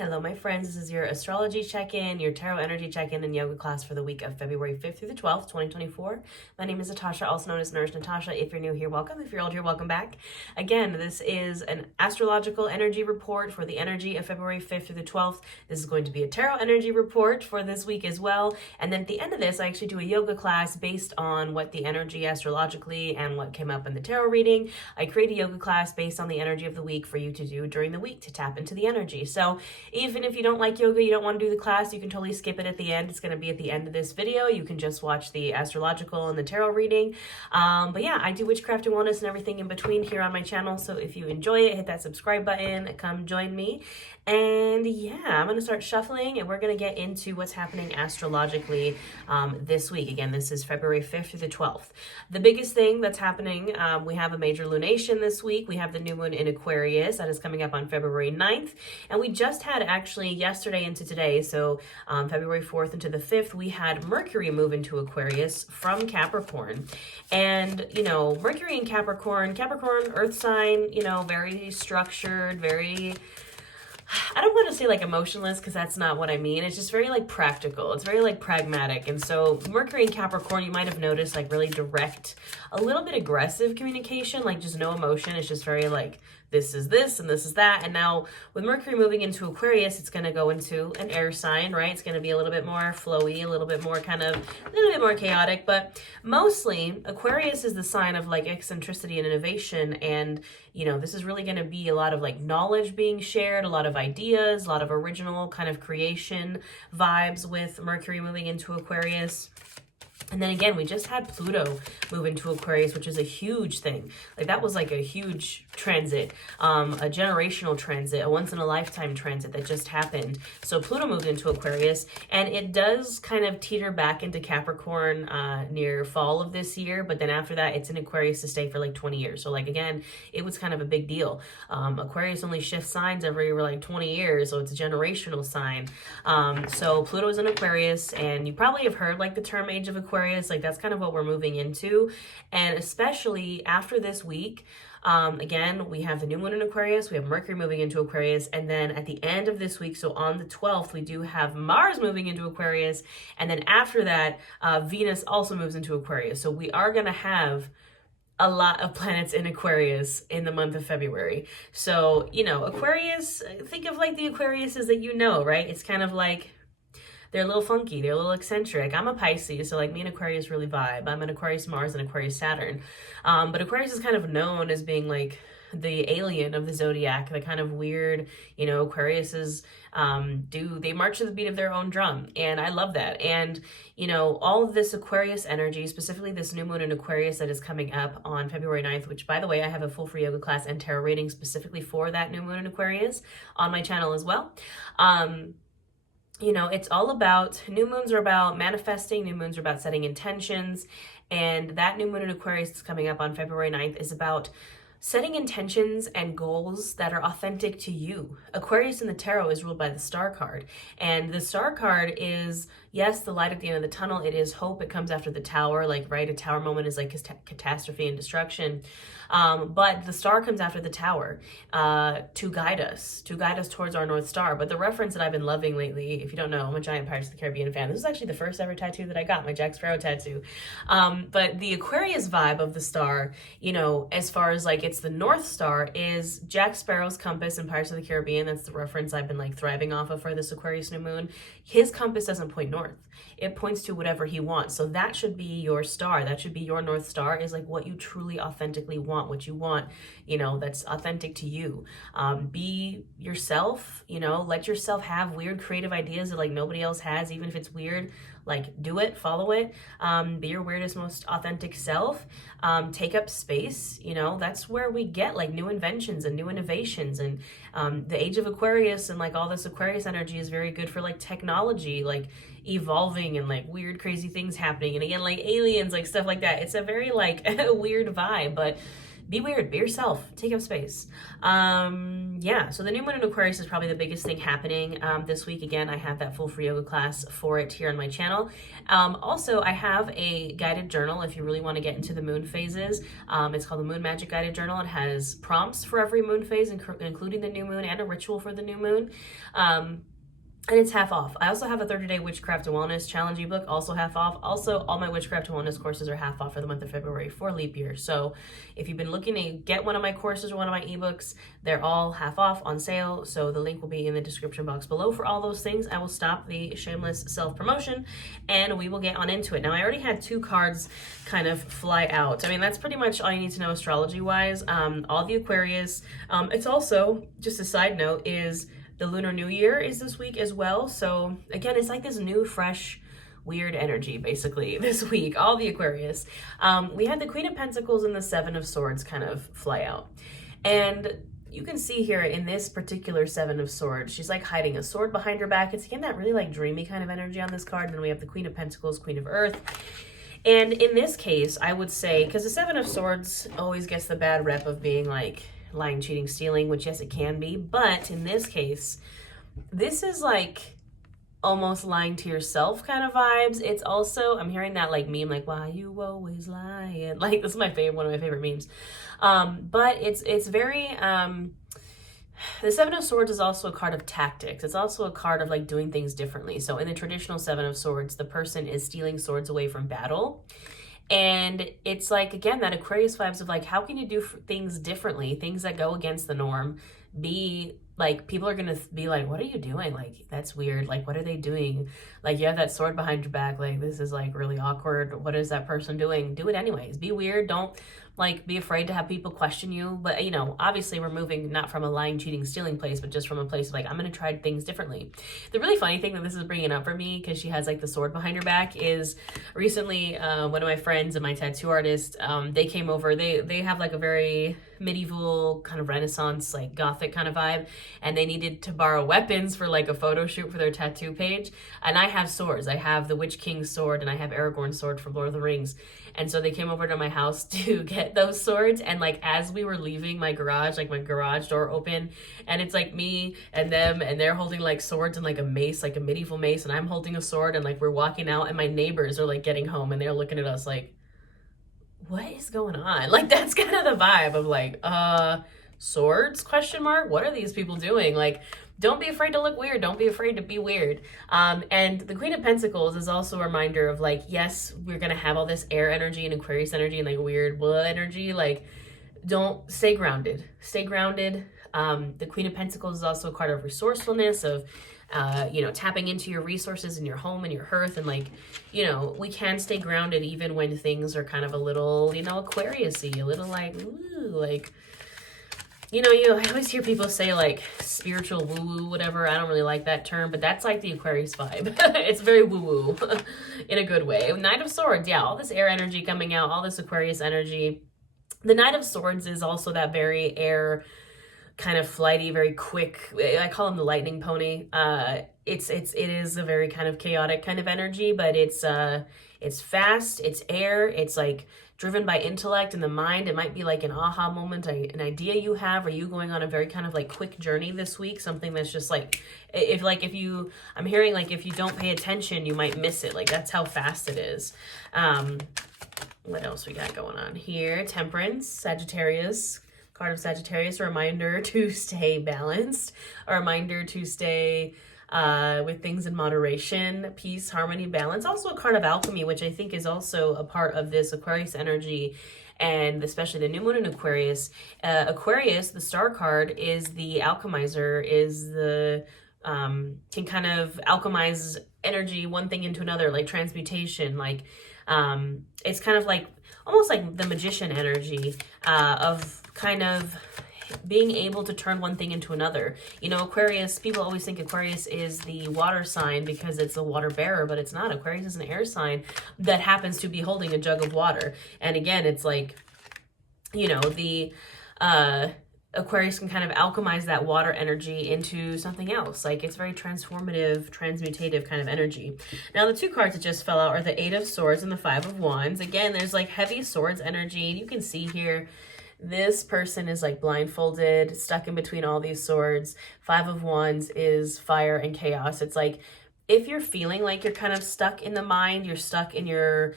Hello, my friends. This is your astrology check-in, your tarot energy check-in and yoga class for the week of February 5th through the 12th, 2024. My name is Natasha, also known as Nurse Natasha. If you're new here, welcome. If you're old here, welcome back. Again, this is an astrological energy report for the energy of February 5th through the 12th. This is going to be a tarot energy report for this week as well. And then at the end of this, I actually do a yoga class based on what the energy astrologically and what came up in the tarot reading. I create a yoga class based on the energy of the week for you to do during the week to tap into the energy. So even if you don't like yoga, you don't want to do the class, you can totally skip it at the end. It's going to be at the end of this video. You can just watch the astrological and the tarot reading. But yeah, I do witchcraft and wellness and everything in between here on my channel. So if you enjoy it, hit that subscribe button, come join me. And yeah, I'm going to start shuffling and we're going to get into what's happening astrologically this week. Again, this is February 5th through the 12th. The biggest thing that's happening, we have a major lunation this week. We have the new moon in Aquarius that is coming up on February 9th. And we just had actually yesterday into today, so February 4th into the 5th, we had Mercury move into Aquarius from Capricorn. And, you know, Mercury in Capricorn, earth sign, you know, very structured, very... I don't want to say like emotionless because that's not what I mean. It's just very like practical. It's very like pragmatic. And so Mercury in Capricorn, you might have noticed like really direct, a little bit aggressive communication, like just no emotion. It's just very like, this is this and this is that. And now with Mercury moving into Aquarius, it's going to go into an air sign, right? It's going to be a little bit more flowy, a little bit more kind of, a little bit more chaotic. But mostly Aquarius is the sign of like eccentricity and innovation. And, you know, this is really going to be a lot of like knowledge being shared, a lot of ideas, a lot of original kind of creation vibes with Mercury moving into Aquarius. And then again, we just had Pluto move into Aquarius, which is a huge thing. Like that was like a huge transit, a generational transit, a once in a lifetime transit that just happened. So Pluto moved into Aquarius and it does kind of teeter back into Capricorn near fall of this year. But then after that, it's in Aquarius to stay for like 20 years. So like, again, it was kind of a big deal. Aquarius only shifts signs every like 20 years. So it's a generational sign. So Pluto is in Aquarius and you probably have heard like the term age of Aquarius. Like that's kind of what we're moving into. And especially after this week, again, we have the new moon in Aquarius, we have Mercury moving into Aquarius, and then at the end of this week, so on the 12th, we do have Mars moving into Aquarius, and then after that, Venus also moves into Aquarius. So we are going to have a lot of planets in Aquarius in the month of February. So, you know, Aquarius, think of like the Aquariuses that you know, right? It's kind of like, they're a little funky. They're a little eccentric. I'm a Pisces, so like me and Aquarius really vibe. I'm an Aquarius Mars and Aquarius Saturn. But Aquarius is kind of known as being like the alien of the zodiac, the kind of weird, you know, Aquariuses they march to the beat of their own drum. And I love that. And, you know, all of this Aquarius energy, specifically this new moon in Aquarius that is coming up on February 9th, which by the way, I have a full free yoga class and tarot reading specifically for that new moon in Aquarius on my channel as well. You know, it's all about, new moons are about manifesting, new moons are about setting intentions, and that new moon in Aquarius that's coming up on February 9th is about setting intentions and goals that are authentic to you. Aquarius in the tarot is ruled by the Star card, and the Star card is, yes, the light at the end of the tunnel. It is hope. It comes after the Tower, like, right? A Tower moment is like catastrophe and destruction. But the Star comes after the Tower to guide us towards our North Star. But the reference that I've been loving lately, if you don't know, I'm a giant Pirates of the Caribbean fan. This is actually the first ever tattoo that I got, my Jack Sparrow tattoo. But the Aquarius vibe of the Star, you know, as far as like it's the North Star, is Jack Sparrow's compass in Pirates of the Caribbean. That's the reference I've been like thriving off of for this Aquarius new moon. His compass doesn't point north. It points to whatever he wants. So that should be your star. That should be your North Star, is like what you truly authentically want, what you want, you know, that's authentic to you. Be yourself, you know, let yourself have weird creative ideas that like nobody else has, even if it's weird. Like, do it, follow it, be your weirdest, most authentic self, take up space, you know, that's where we get like new inventions and new innovations. And the age of Aquarius and like all this Aquarius energy is very good for like technology, like evolving and like weird, crazy things happening. And again, like aliens, like stuff like that. It's a very like weird vibe, but be weird, be yourself, take up space. Yeah, so the new moon in Aquarius is probably the biggest thing happening this week. Again, I have that full free yoga class for it here on my channel. Also, I have a guided journal if you really want to get into the moon phases. It's called the Moon Magic Guided Journal. It has prompts for every moon phase, including the new moon, and a ritual for the new moon. And it's half off. I also have a 30-day Witchcraft and Wellness Challenge ebook, also half off. Also, all my Witchcraft and Wellness courses are half off for the month of February for leap year. So if you've been looking to get one of my courses or one of my ebooks, they're all half off on sale. So the link will be in the description box below for all those things. I will stop the shameless self-promotion and we will get on into it. Now, I already had 2 cards kind of fly out. I mean, that's pretty much all you need to know astrology-wise. All the Aquarius. It's also, just a side note, is the Lunar New Year is this week as well. So again, it's like this new, fresh, weird energy basically this week, all the Aquarius. We had the Queen of Pentacles and the Seven of Swords kind of fly out. And you can see here in this particular Seven of Swords, she's like hiding a sword behind her back. It's again that really like dreamy kind of energy on this card. And then we have the Queen of Pentacles, Queen of Earth. And in this case, I would say, because the Seven of Swords always gets the bad rep of being like lying, cheating, stealing, which yes, it can be. But in this case, this is like almost lying to yourself kind of vibes. It's also, I'm hearing that like meme, like, why you always lying? Like, this is my favorite, one of my favorite memes. But it's very, the Seven of Swords is also a card of tactics. It's also a card of like doing things differently. So in the traditional Seven of Swords, the person is stealing swords away from battle. And it's like, again, that Aquarius vibes of like, how can you do things differently? Things that go against the norm. Be like, people are going to be like, what are you doing? Like, that's weird. Like, what are they doing? Like, you have that sword behind your back. Like, this is like really awkward. What is that person doing? Do it anyways. Be weird. Don't like be afraid to have people question you. But, you know, obviously we're moving not from a lying, cheating, stealing place, but just from a place of like, I'm going to try things differently. The really funny thing that this is bringing up for me, because she has like the sword behind her back, is recently one of my friends and my tattoo artist, they came over. They have like a very medieval kind of Renaissance, like Gothic kind of vibe, and they needed to borrow weapons for like a photo shoot for their tattoo page. And I have swords. I have the Witch King's sword and I have Aragorn's sword from Lord of the Rings. And so they came over to my house to get those swords. And like, as we were leaving my garage, like my garage door open, and it's like me and them, and they're holding like swords and like a mace, like a medieval mace, and I'm holding a sword, and like we're walking out, and my neighbors are like getting home, and they're looking at us like, what is going on? Like, that's kind of the vibe of like, swords, question mark? What are these people doing? Like, don't be afraid to look weird. Don't be afraid to be weird. And the Queen of Pentacles is also a reminder of like, yes, we're going to have all this air energy and Aquarius energy and like weird blood energy. Like, don't stay grounded. Stay grounded. The Queen of Pentacles is also a card of resourcefulness, of you know, tapping into your resources in your home and your hearth. And like, you know, we can stay grounded even when things are kind of a little, you know, Aquarius-y, a little like, ooh, like, you know, I always hear people say like spiritual woo-woo, whatever. I don't really like that term, but that's like the Aquarius vibe. It's very woo-woo in a good way. Knight of Swords, yeah, all this air energy coming out, all this Aquarius energy. The Knight of Swords is also that very air, kind of flighty, very quick. I call him the lightning pony. It is a very kind of chaotic kind of energy, but it's fast, it's air, it's like driven by intellect and the mind. It might be like an aha moment, an idea you have, or you going on a very kind of like quick journey this week, something that's just like, I'm hearing like if you don't pay attention, you might miss it. Like, that's how fast it is. What else we got going on here? Temperance, Sagittarius, card of Sagittarius, a reminder to stay balanced, a reminder to stay with things in moderation, peace, harmony, balance. Also a card of alchemy, which I think is also a part of this Aquarius energy, and especially the new moon in Aquarius. Aquarius, the star card, is the alchemizer, is the can kind of alchemize energy, one thing into another, like transmutation, like it's kind of like almost like the magician energy of kind of being able to turn one thing into another. You know, Aquarius, people always think Aquarius is the water sign because it's a water bearer, but it's not. Aquarius is an air sign that happens to be holding a jug of water. And again, it's like, you know, the Aquarius can kind of alchemize that water energy into something else. Like, it's very transformative, transmutative kind of energy. Now, the two cards that just fell out are the Eight of Swords and the Five of Wands. Again, there's like heavy swords energy. You can see here, This person is like blindfolded, stuck in between all these swords. Five of Wands is fire and chaos. It's like, if you're feeling like you're kind of stuck in the mind, you're stuck in your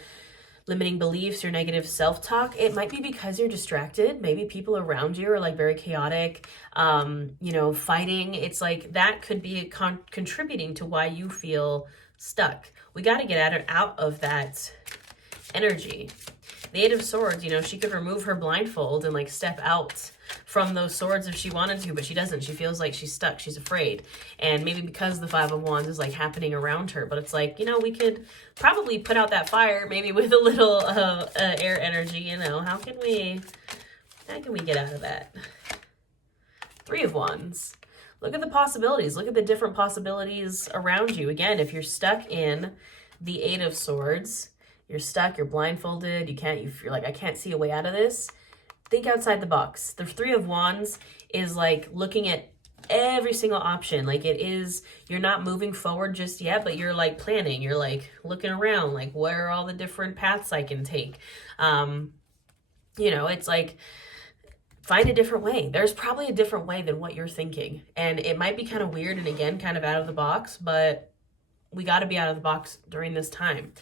limiting beliefs, your negative self-talk, it might be because you're distracted. Maybe people around you are like very chaotic, fighting. It's like that could be contributing to why you feel stuck. We got to get out of that energy. The Eight of Swords, she could remove her blindfold and like step out from those swords if she wanted to, but she doesn't. She feels like she's stuck. She's afraid. And maybe because the Five of Wands is like happening around her, but it's like, we could probably put out that fire maybe with a little air energy, How can we get out of that? Three of Wands. Look at the possibilities. Look at the different possibilities around you. Again, if you're stuck in the Eight of Swords, you're stuck, you're blindfolded, you're like, I can't see a way out of this. Think outside the box. The Three of Wands is like looking at every single option. Like you're not moving forward just yet, but you're like planning. You're like looking around, like where are all the different paths I can take? It's like, find a different way. There's probably a different way than what you're thinking. And it might be kind of weird and again, kind of out of the box, but we got to be out of the box during this time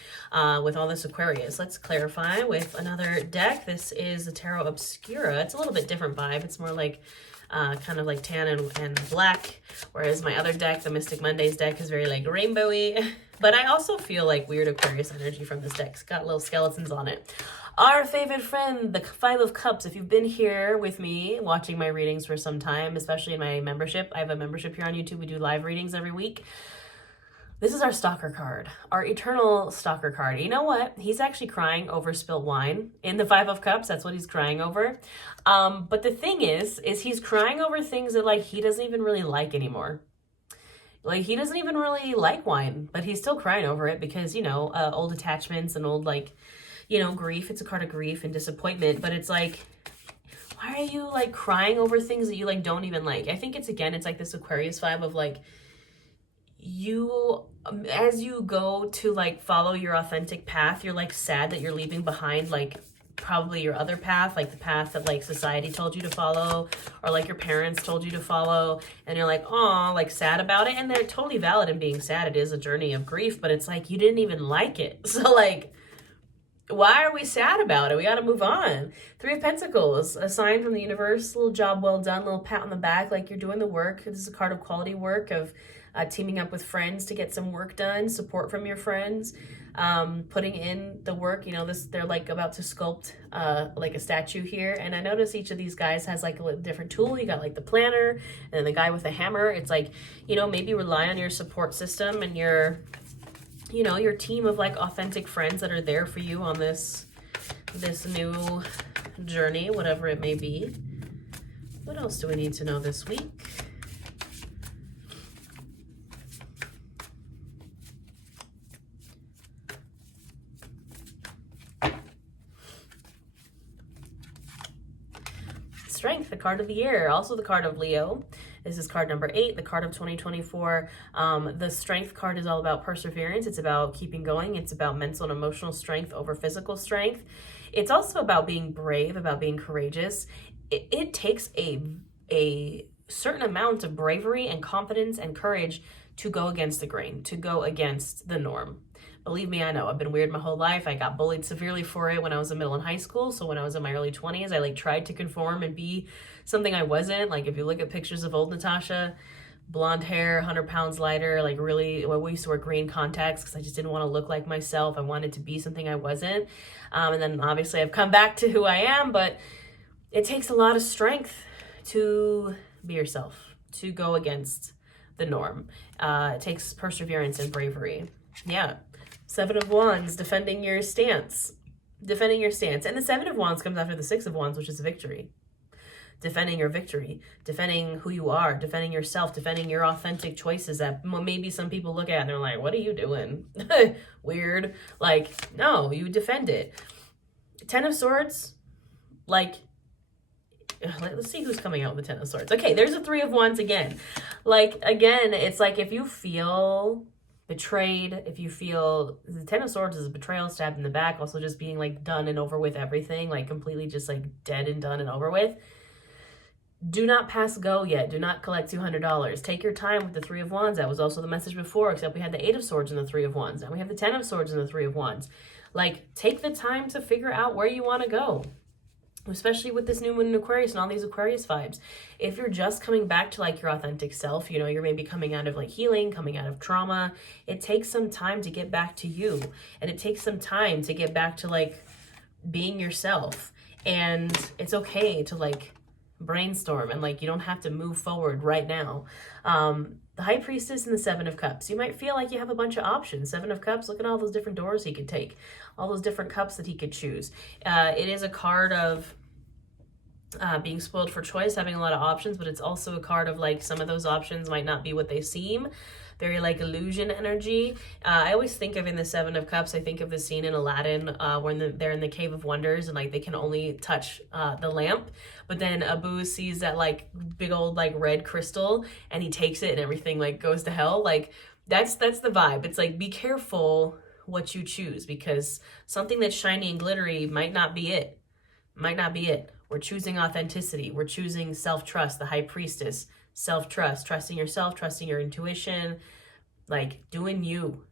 with all this Aquarius. Let's clarify with another deck. This is the Tarot Obscura. It's a little bit different vibe. It's more like kind of like tan and black, whereas my other deck, the Mystic Mondays deck, is very like rainbowy. But I also feel like weird Aquarius energy from this deck. It's got little skeletons on it. Our favorite friend, the Five of Cups. If you've been here with me watching my readings for some time, especially in my membership, I have a membership here on YouTube. We do live readings every week. This is our stalker card, our eternal stalker card. You know what? He's actually crying over spilt wine in the Five of Cups. That's what he's crying over. But the thing is he's crying over things that like he doesn't even really like anymore. Like he doesn't even really like wine, but he's still crying over it because, old attachments and old grief. It's a card of grief and disappointment, but it's like, why are you like crying over things that you like don't even like? I think it's like this Aquarius vibe of like, as you go to like follow your authentic path, you're like sad that you're leaving behind like probably your other path, like the path that like society told you to follow or like your parents told you to follow, and you're like, oh, like sad about it. And they're totally valid in being sad. It is a journey of grief, but it's like you didn't even like it. So like, why are we sad about it? We got to move on. Three of Pentacles, a sign from the universe, little job well done, little pat on the back, like you're doing the work. This is a card of quality work, of teaming up with friends to get some work done, support from your friends, putting in the work. They're like about to sculpt like a statue here. And I notice each of these guys has like a different tool. You got like the planner and then the guy with the hammer. It's like, maybe rely on your support system and your team of like authentic friends that are there for you on this new journey, whatever it may be. What else do we need to know this week? Strength, the card of the year, also the card of Leo. This is card number 8, the card of 2024. The Strength card is all about perseverance. It's about keeping going. It's about mental and emotional strength over physical strength. It's also about being brave, about being courageous. It takes a certain amount of bravery and confidence and courage to go against the grain, to go against the norm. Believe me, I know. I've been weird my whole life. I got bullied severely for it when I was in middle and high school. So when I was in my early 20s, I like tried to conform and be something I wasn't. Like if you look at pictures of old Natasha, blonde hair, 100 pounds lighter, like really, we used to wear green contacts because I just didn't want to look like myself. I wanted to be something I wasn't. And then obviously I've come back to who I am, but it takes a lot of strength to be yourself, to go against the norm. It takes perseverance and bravery. Yeah. Seven of Wands, defending your stance. Defending your stance. And the Seven of Wands comes after the Six of Wands, which is victory. Defending your victory. Defending who you are. Defending yourself. Defending your authentic choices that maybe some people look at and they're like, what are you doing? Weird. Like, no, you defend it. Ten of Swords, like, let's see who's coming out with the Ten of Swords. Okay, there's a Three of Wands again. Like, again, it's like if you feel betrayed, if you feel the Ten of Swords is betrayal, stabbed in the back, also just being like done and over with everything, like completely just like dead and done and over with. Do not pass go yet. Do not collect $200. Take your time with the Three of Wands. That was also the message before, except we had the Eight of Swords and the Three of Wands. And we have the Ten of Swords and the Three of Wands. Like, take the time to figure out where you want to go. Especially with this new moon in Aquarius and all these Aquarius vibes. If you're just coming back to like your authentic self, you know, you're maybe coming out of like healing, coming out of trauma. It takes some time to get back to you. And it takes some time to get back to like being yourself. And it's okay to like brainstorm, and like you don't have to move forward right now. The High Priestess and the Seven of Cups, you might feel like you have a bunch of options. Seven of Cups, look at all those different doors he could take, all those different cups that he could choose. It is a card of being spoiled for choice, having a lot of options, but it's also a card of like some of those options might not be what they seem. Very like illusion energy. I always think of in the Seven of Cups, I think of the scene in Aladdin when they're in the Cave of Wonders and like they can only touch the lamp, but then Abu sees that like big old like red crystal and he takes it and everything like goes to hell. Like that's the vibe. It's like, be careful what you choose, because something that's shiny and glittery might not be it. Might not be it. We're choosing authenticity. We're choosing self-trust, the High Priestess. Self-trust, trusting yourself, trusting your intuition, like doing you,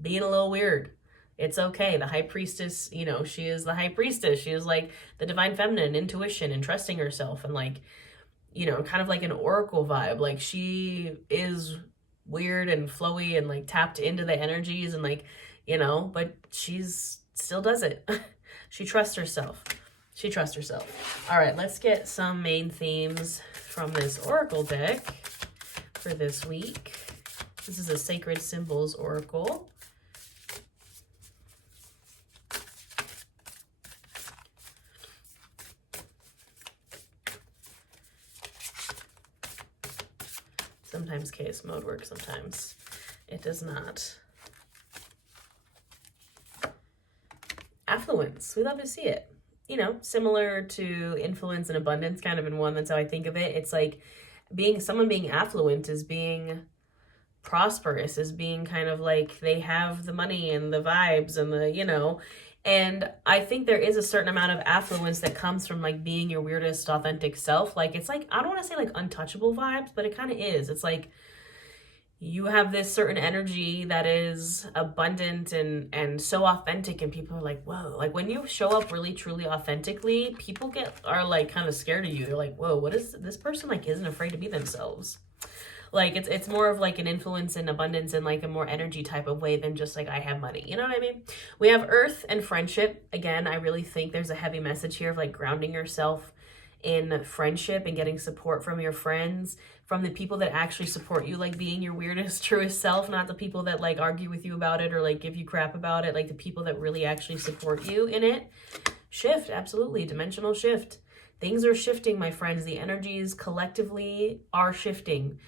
being a little weird. It's okay. The High Priestess, you know, she is the High Priestess. She is like the divine feminine, intuition and trusting herself, and like, you know, kind of like an oracle vibe. Like she is weird and flowy and like tapped into the energies and like, you know, but she's still does it. She trusts herself. She trusts herself. All right, let's get some main themes from this oracle deck for this week. This is a Sacred Symbols oracle. Sometimes chaos mode works, sometimes it does not. Affluence, we love to see it. You know, similar to influence and abundance, kind of in one. That's how I think of it. It's like someone being affluent is being prosperous, is being kind of like they have the money and the vibes and the, you know. And I think there is a certain amount of affluence that comes from like being your weirdest authentic self. Like it's like, I don't want to say like untouchable vibes, but it kind of is. It's like you have this certain energy that is abundant and so authentic, and people are like, whoa. Like when you show up really truly authentically, people are like kind of scared of you. They're like, whoa, what is this person, like isn't afraid to be themselves. Like it's more of like an influence and abundance in like a more energy type of way than just like I have money. You know what I mean? We have Earth and friendship. Again, I really think there's a heavy message here of like grounding yourself in friendship and getting support from your friends, from the people that actually support you, like being your weirdest, truest self, not the people that like argue with you about it or like give you crap about it, like the people that really actually support you in it. Shift, absolutely. Dimensional shift. Things are shifting, my friends. The energies collectively are shifting.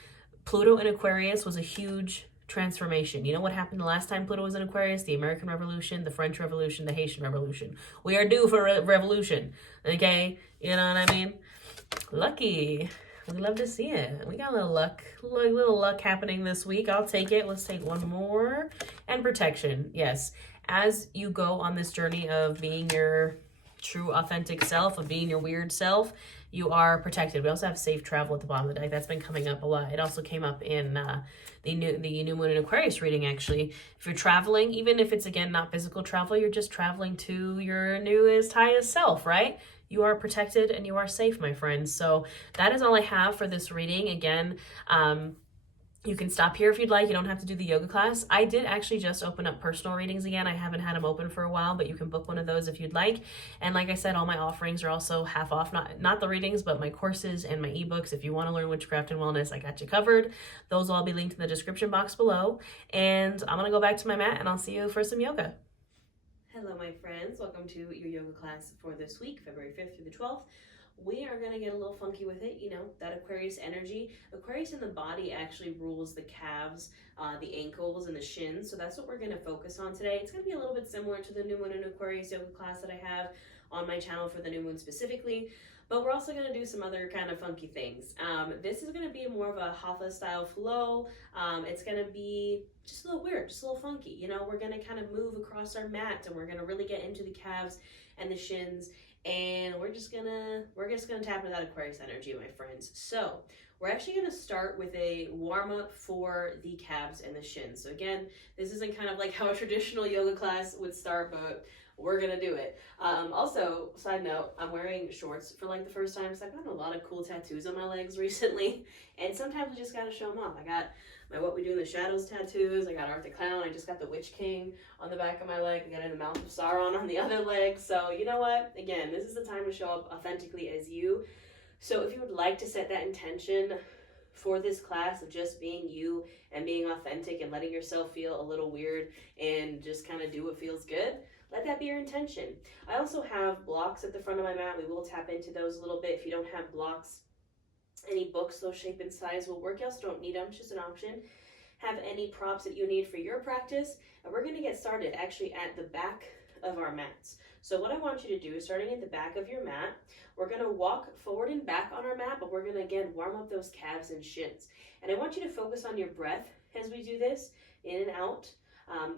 Pluto in Aquarius was a huge transformation. You know what happened the last time Pluto was in Aquarius? The American Revolution, the French Revolution, the Haitian Revolution. We are due for a revolution, okay? You know what I mean? Lucky. We love to see it. We got a little luck happening this week. I'll take it. Let's take one more. And protection, yes. As you go on this journey of being your true authentic self, of being your weird self, you are protected. We also have safe travel at the bottom of the deck. That's been coming up a lot. It also came up in the new moon in Aquarius reading, actually. If you're traveling, even if it's, again, not physical travel, you're just traveling to your newest, highest self, right? You are protected and you are safe, my friends. So that is all I have for this reading. Again, you can stop here if you'd like. You don't have to do the yoga class. I did actually just open up personal readings again. I haven't had them open for a while, but you can book one of those if you'd like. And like I said, all my offerings are also half off. Not the readings, but my courses and my ebooks. If you want to learn witchcraft and wellness, I got you covered. Those will all be linked in the description box below. And I'm going to go back to my mat and I'll see you for some yoga. Hello, my friends. Welcome to your yoga class for this week, February 5th through the 12th. We are going to get a little funky with it, you know, that Aquarius energy. Aquarius in the body actually rules the calves, the ankles, and the shins. So that's what we're going to focus on today. It's going to be a little bit similar to the new moon in Aquarius yoga class that I have on my channel for the new moon specifically. But we're also going to do some other kind of funky things. This is going to be more of a hatha style flow. It's going to be just a little weird, just a little funky. You know, we're going to kind of move across our mat, and we're going to really get into the calves and the shins, and we're just gonna tap into that Aquarius energy, my friends. So we're actually gonna start with a warm up for the calves and the shins. So again, this isn't kind of like how a traditional yoga class would start, but we're gonna do it. Also, side note, I'm wearing shorts for like the first time, so I've gotten a lot of cool tattoos on my legs recently, and sometimes we just gotta show them off. I got my What We Do in the Shadows tattoos, I got Art the Clown, I just got the Witch King on the back of my leg, I got in the Mouth of Sauron on the other leg. So you know what, again, this is the time to show up authentically as you. So if you would like to set that intention for this class of just being you and being authentic and letting yourself feel a little weird and just kind of do what feels good, let that be your intention. I also have blocks at the front of my mat. We will tap into those a little bit. If you don't have blocks, any books, those shape and size will work. You also don't need them, it's just an option. Have any props that you need for your practice. And we're going to get started actually at the back of our mats. So what I want you to do is, starting at the back of your mat, we're going to walk forward and back on our mat, but we're going to again warm up those calves and shins. And I want you to focus on your breath as we do this, in and out,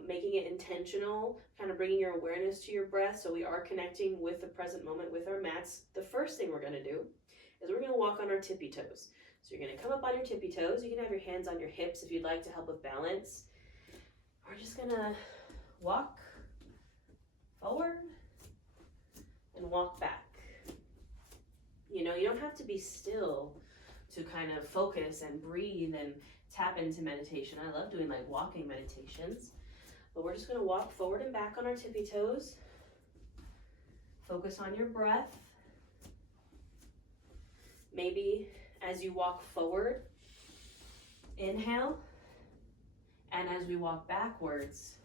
making it intentional, kind of bringing your awareness to your breath, so we are connecting with the present moment with our mats. The first thing we're going to do is we're going to walk on our tippy toes. So you're going to come up on your tippy toes. You can have your hands on your hips if you'd like to help with balance. We're just going to walk forward and walk back. You know, you don't have to be still to kind of focus and breathe and tap into meditation. I love doing like walking meditations. But we're just going to walk forward and back on our tippy toes. Focus on your breath. Maybe as you walk forward, inhale. And as we walk backwards,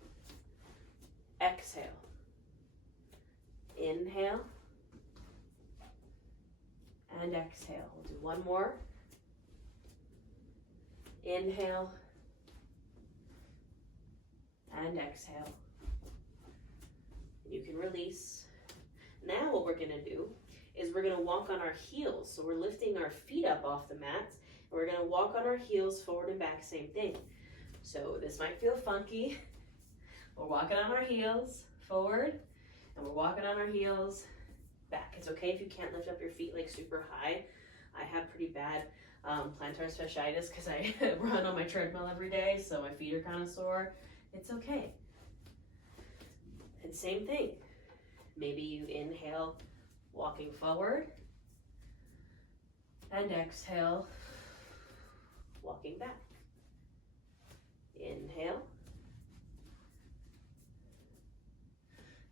exhale. Inhale. And exhale. We'll do one more. Inhale. And exhale. You can release. Now what we're going to do is we're going to walk on our heels. So we're lifting our feet up off the mat, and we're going to walk on our heels forward and back, same thing. So this might feel funky. We're walking on our heels forward, and we're walking on our heels back. It's okay if you can't lift up your feet like super high. I have pretty bad plantar fasciitis because I run on my treadmill every day, so my feet are kind of sore. It's okay. And same thing. Maybe you inhale, walking forward, and exhale, walking back. Inhale,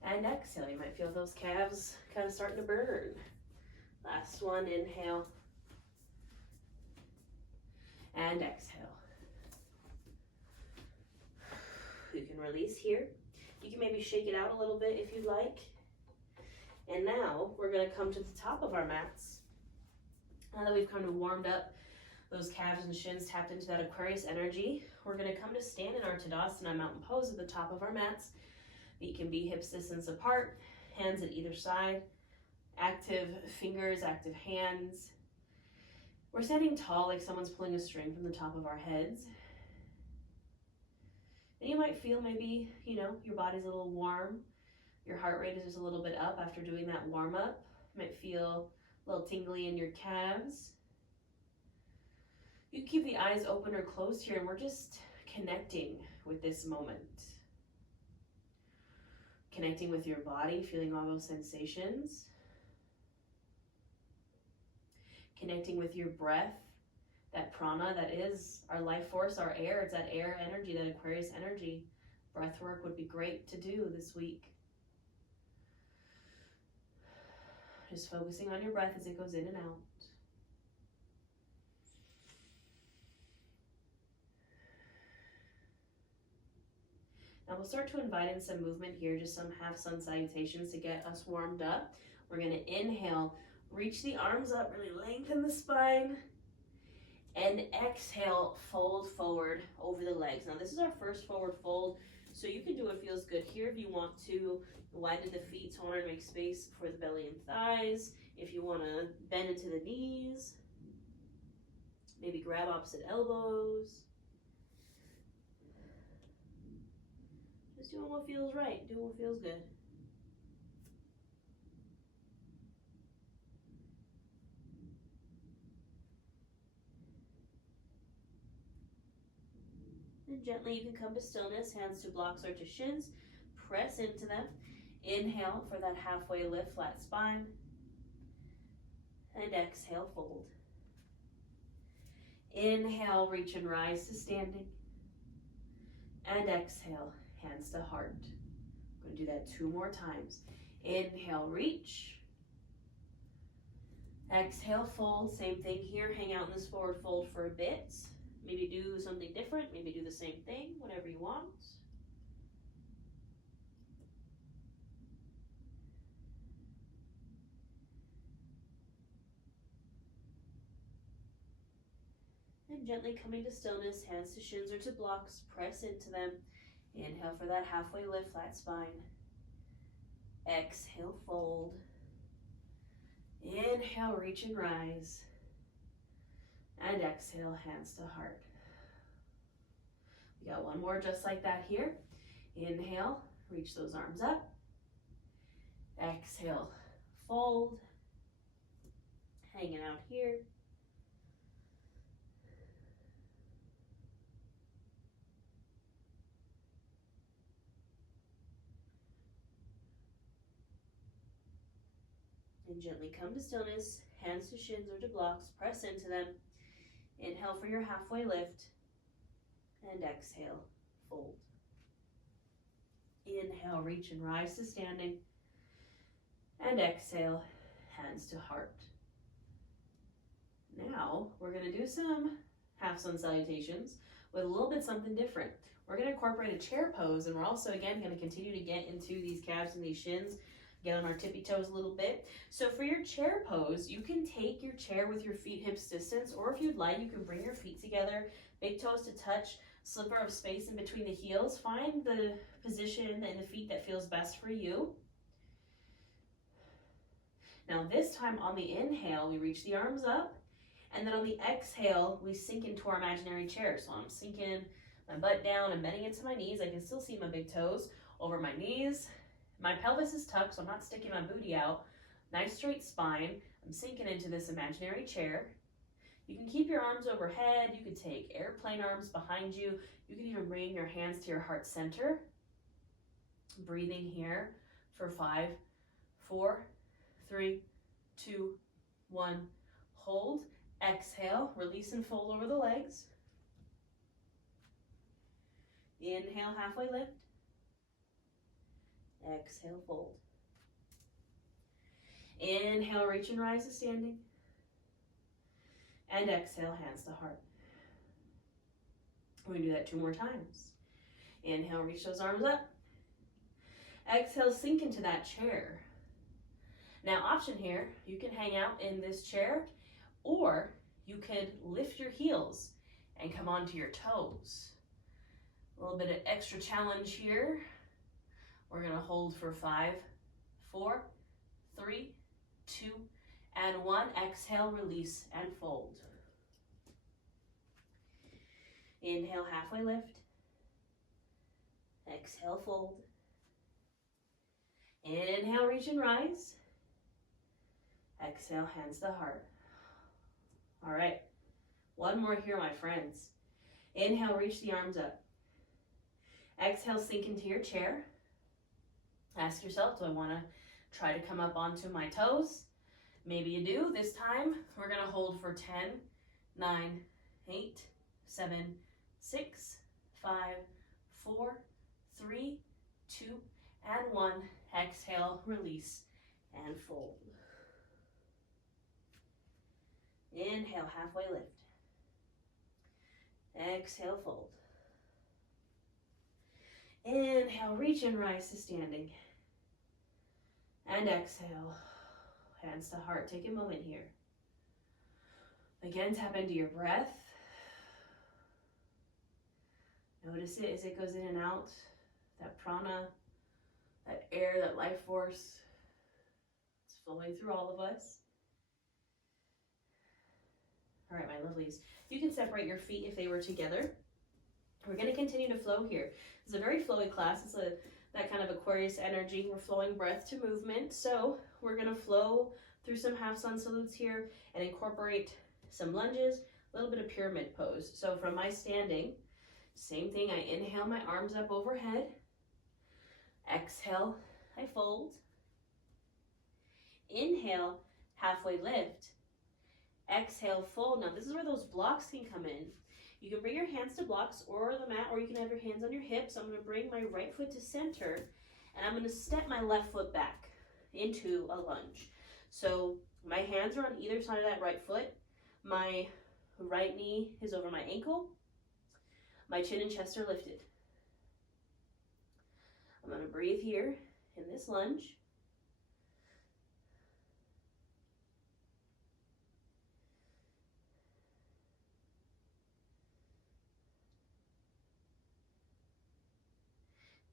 and exhale. You might feel those calves kind of starting to burn. Last one, inhale, and exhale. You can release here. You can maybe shake it out a little bit if you'd like. And now we're going to come to the top of our mats. Now that we've kind of warmed up those calves and shins, tapped into that Aquarius energy, we're going to come to stand in our Tadasana mountain pose at the top of our mats. Feet can be hips distance apart, hands at either side, active fingers, active hands. We're standing tall like someone's pulling a string from the top of our heads. And you might feel maybe, you know, your body's a little warm. Your heart rate is just a little bit up after doing that warm up. You might feel a little tingly in your calves. You keep the eyes open or closed here, and we're just connecting with this moment. Connecting with your body, feeling all those sensations. Connecting with your breath, that prana that is our life force, our air. It's that air energy, that Aquarius energy. Breath work would be great to do this week. Just focusing on your breath as it goes in and out. Now we'll start to invite in some movement here, just some half sun salutations to get us warmed up. We're going to inhale, reach the arms up, really lengthen the spine, and exhale, fold forward over the legs. Now this is our first forward fold, so you can do what feels good here. If you want to widen the feet to want to make space for the belly and thighs, If you want to bend into the knees, maybe grab opposite elbows. Just doing what feels right, doing what feels good. And gently you can come to stillness, hands to blocks or to shins. Press into them. Inhale for that halfway lift, flat spine. And exhale, fold. Inhale, reach and rise to standing. And exhale, hands to heart. I'm going to do that 2 more times. Inhale, reach. Exhale, fold. Same thing here. Hang out in this forward fold for a bit. Maybe do something different. Maybe do the same thing, whatever you want. And gently coming to stillness, hands to shins or to blocks. Press into them. Inhale for that halfway lift, flat spine. Exhale, fold. Inhale, reach and rise. And exhale, hands to heart. We got 1 more just like that here. Inhale, reach those arms up. Exhale, fold. Hanging out here. And gently come to stillness, hands to shins or to blocks, press into them. Inhale for your halfway lift, and exhale, fold. Inhale, reach and rise to standing, and exhale, hands to heart. Now, we're gonna do some half sun salutations with a little bit something different. We're gonna incorporate a chair pose, and we're also, again, gonna continue to get into these calves and these shins, get on our tippy toes a little bit. So for your chair pose, you can take your chair with your feet hips distance, or if you'd like, you can bring your feet together, big toes to touch, sliver of space in between the heels. Find the position in the feet that feels best for you. Now this time on the inhale, we reach the arms up, and then on the exhale, we sink into our imaginary chair. So I'm sinking my butt down and bending into my knees. I can still see my big toes over my knees. My pelvis is tucked, so I'm not sticking my booty out. Nice straight spine. I'm sinking into this imaginary chair. You can keep your arms overhead. You could take airplane arms behind you. You can even bring your hands to your heart center. Breathing here for 5, 4, 3, 2, 1. Hold. Exhale. Release and fold over the legs. Inhale, halfway lift. Exhale, fold. Inhale, reach and rise to standing. And exhale, hands to heart. We're going to do that 2 more times. Inhale, reach those arms up. Exhale, sink into that chair. Now, option here, you can hang out in this chair, or you could lift your heels and come onto your toes. A little bit of extra challenge here. We're gonna hold for 5, 4, 3, 2, and 1. Exhale, release, and fold. Inhale, halfway lift. Exhale, fold. Inhale, reach and rise. Exhale, hands to heart. All right, 1 more here, my friends. Inhale, reach the arms up. Exhale, sink into your chair. Ask yourself, do I want to try to come up onto my toes? Maybe you do. This time, we're going to hold for 10, 9, 8, 7, 6, 5, 4, 3, 2, and 1. Exhale, release, and fold. Inhale, halfway lift. Exhale, fold. Inhale, reach and rise to standing. And exhale, hands to heart. Take a moment here. Again, tap into your breath. Notice it as it goes in and out. That prana, that air, that life force. It's flowing through all of us. All right, my lovelies. You can separate your feet if they were together. We're going to continue to flow here. It's a very flowy class. It's that kind of Aquarius energy. We're flowing breath to movement. So we're going to flow through some half sun salutes here and incorporate some lunges, a little bit of pyramid pose. So from my standing, same thing. I inhale my arms up overhead. Exhale, I fold. Inhale, halfway lift. Exhale, fold. Now this is where those blocks can come in. You can bring your hands to blocks or the mat, or you can have your hands on your hips. I'm going to bring my right foot to center, and I'm going to step my left foot back into a lunge. So my hands are on either side of that right foot. My right knee is over my ankle. My chin and chest are lifted. I'm going to breathe here in this lunge.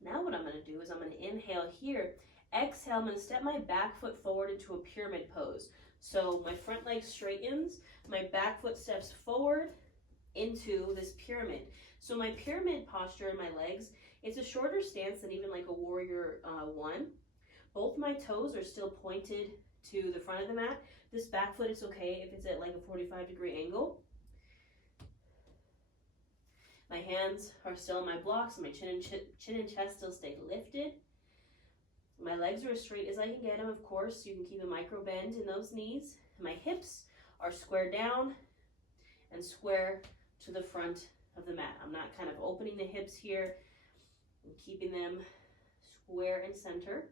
Now what I'm going to do is I'm going to inhale here. Exhale, I'm going to step my back foot forward into a pyramid pose. So my front leg straightens, my back foot steps forward into this pyramid. So my pyramid posture in my legs, it's a shorter stance than even like a warrior one. Both my toes are still pointed to the front of the mat. This back foot is okay if it's at like a 45-degree angle. My hands are still on my blocks, and my chin and chest still stay lifted. My legs are as straight as I can get them, of course. You can keep a micro bend in those knees. My hips are square down and square to the front of the mat. I'm not kind of opening the hips here. I'm keeping them square and center.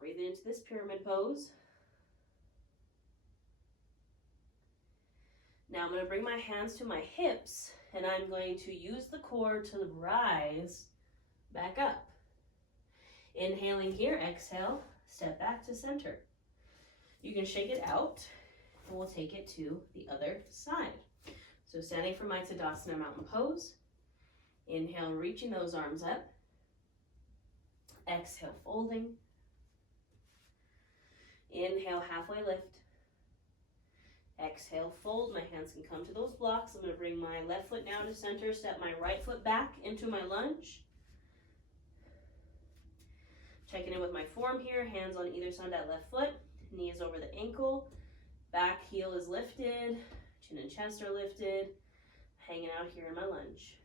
Breathing into this pyramid pose. Now I'm going to bring my hands to my hips, and I'm going to use the core to rise back up. Inhaling here, exhale, step back to center. You can shake it out, and we'll take it to the other side. So standing for my Tadasana mountain pose. Inhale, reaching those arms up. Exhale, folding. Inhale, halfway lift. Exhale, fold. My hands can come to those blocks. I'm going to bring my left foot now to center, step my right foot back into my lunge. Checking in with my form here, hands on either side of that left foot, knee is over the ankle, back heel is lifted, chin and chest are lifted, hanging out here in my lunge.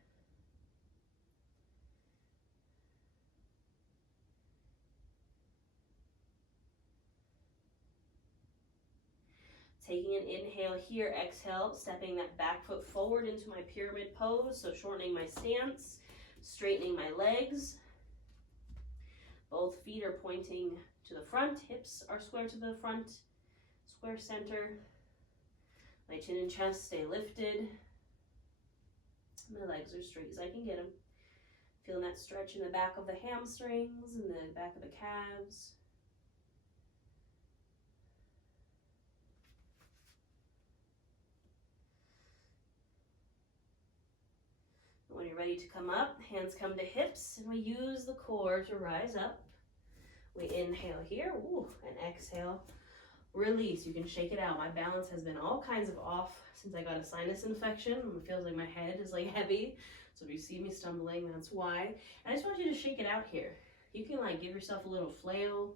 Taking an inhale here, exhale, stepping that back foot forward into my pyramid pose, so shortening my stance, straightening my legs. Both feet are pointing to the front, hips are square to the front, square center. My chin and chest stay lifted. My legs are straight as I can get them. Feeling that stretch in the back of the hamstrings and the back of the calves. When you're ready to come up, hands come to hips, and we use the core to rise up. We inhale here, and exhale, release. You can shake it out. My balance has been all kinds of off since I got a sinus infection. It feels like my head is like heavy. So if you see me stumbling, that's why. And I just want you to shake it out here. You can like give yourself a little flail.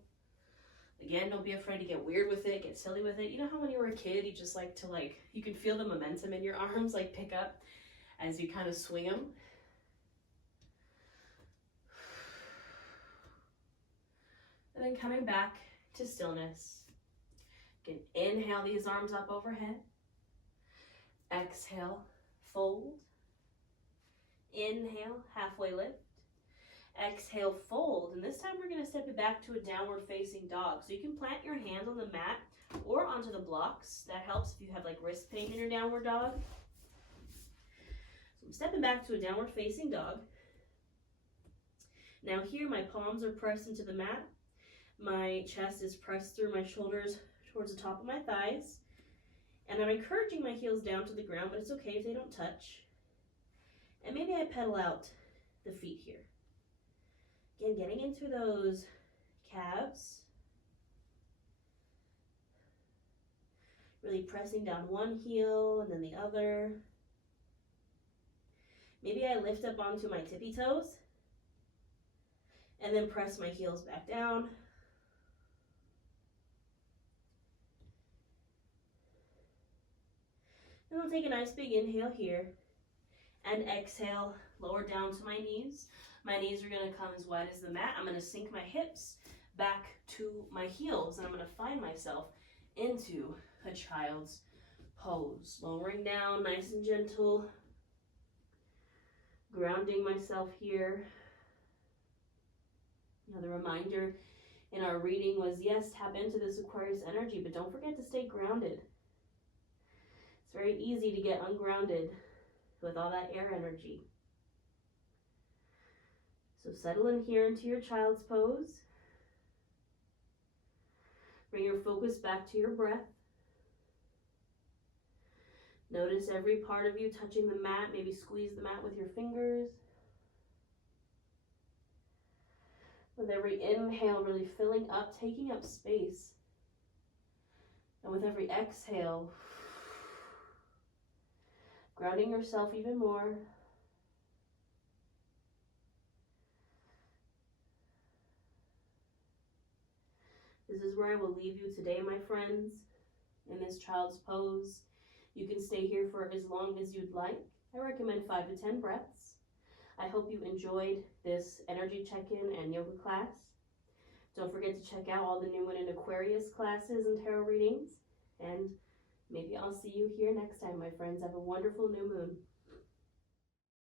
Again, don't be afraid to get weird with it, get silly with it. You know how when you were a kid, you just like to you can feel the momentum in your arms like pick up as you kind of swing them. And then coming back to stillness. You can inhale these arms up overhead. Exhale, fold. Inhale, halfway lift. Exhale, fold. And this time we're going to step it back to a downward facing dog. So you can plant your hands on the mat or onto the blocks. That helps if you have like wrist pain in your downward dog. So I'm stepping back to a downward facing dog. Now here my palms are pressed into the mat. My chest is pressed through my shoulders towards the top of my thighs. And I'm encouraging my heels down to the ground, but it's okay if they don't touch. And maybe I pedal out the feet here. Again, getting into those calves. Really pressing down one heel and then the other. Maybe I lift up onto my tippy toes and then press my heels back down. And I'll take a nice big inhale here and exhale, lower down to my knees. My knees are gonna come as wide as the mat. I'm gonna sink my hips back to my heels and I'm gonna find myself into a child's pose. Lowering down, nice and gentle. Grounding myself here. The reminder in our reading was, yes, tap into this Aquarius energy, but don't forget to stay grounded. It's very easy to get ungrounded with all that air energy. So settle in here into your child's pose. Bring your focus back to your breath. Notice every part of you touching the mat. Maybe squeeze the mat with your fingers. With every inhale, really filling up, taking up space. And with every exhale, grounding yourself even more. This is where I will leave you today, my friends, in this child's pose. You can stay here for as long as you'd like. I recommend 5 to 10 breaths. I hope you enjoyed this energy check-in and yoga class. Don't forget to check out all the New Moon and Aquarius classes and tarot readings. And maybe I'll see you here next time, my friends. Have a wonderful new moon.